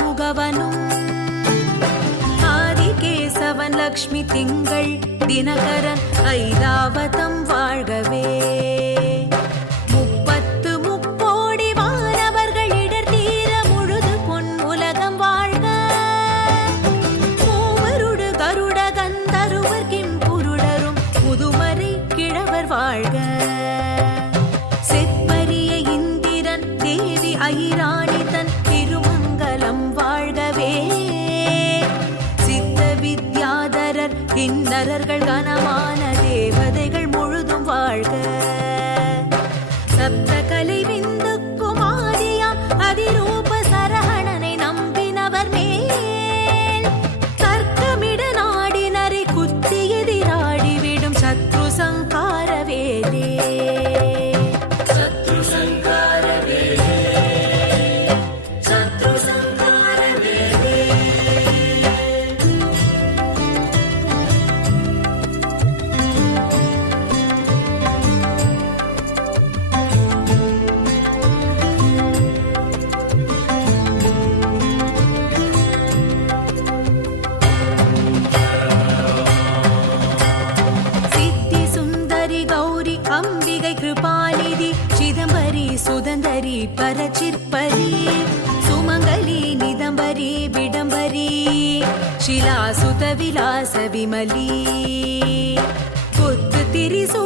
முகவனும் ஆதிகேசவன் லக்ஷ்மி திங்கள் தினகரன் ஐராவதம் வாழ்கவே. 30 முக்கோடி வானவர்கள் இடர் தீர முழுது பொன் உலகம் வாழ்க. மூவருடு கருட கந்தருவர் கிம்புருடரும் முதுமறை கிழவர் வாழ்க. செப்பரிய இந்திரன் தேவி ஐராணி தன் திருமங்கலம் வாழ்கவே. சித்த வித்யாதரர் கிண்ணரர்கள் கனமான தேவதைகள் முழுதும் வாழ்க. சப்த கலை விந்துக்கும் ஆதியாம் அதிரூப சரஹணனை நம்பினவர் மேல் தர்க்கமிட நாடினரை குத்தி எதிராடிவிடும் சத்ரு சங்கார வேலே. கிருபாநிதி சிதம்பரி சுதந்தரி பரச்சிற்பரி சுமங்கலி நிதம்பரி விடம்பரி சிலாசுத விலாச விமலி புத்து திரிசூ